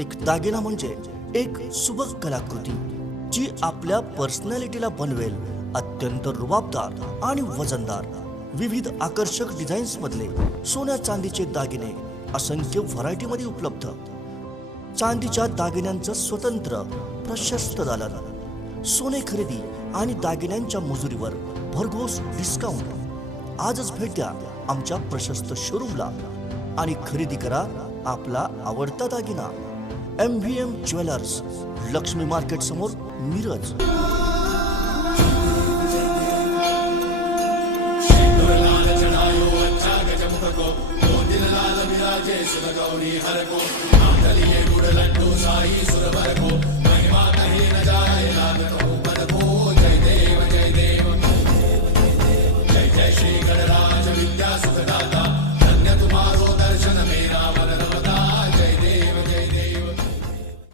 एक दागिना म्हणजे एक सुबक कलाकृती जी आपल्या पर्सनॅलिटीला बनवेल अत्यंत रुबाबदार आणि वजनदार. विविध आकर्षक डिझाईन्स मधले सोन्या चांदीचे दागिने असंख्य व्हरायटी मध्ये उपलब्ध. चांदीच्या दागिन्यांचं स्वतंत्र प्रशस्त दालन. सोने खरेदी आणि दागिन्यांच्या मजुरीवर भरघोस डिस्काउंट. आजच भेट द्या आमच्या प्रशस्त शोरूमला आणि खरेदी करा आपला आवडता दागिना. MVM ज्वेलर्स, लक्ष्मी मार्केट समोर, मिरज. गौरी हर को, गुड़ लड्डू शाही सुर भर को, महिमा कहीं न जाए.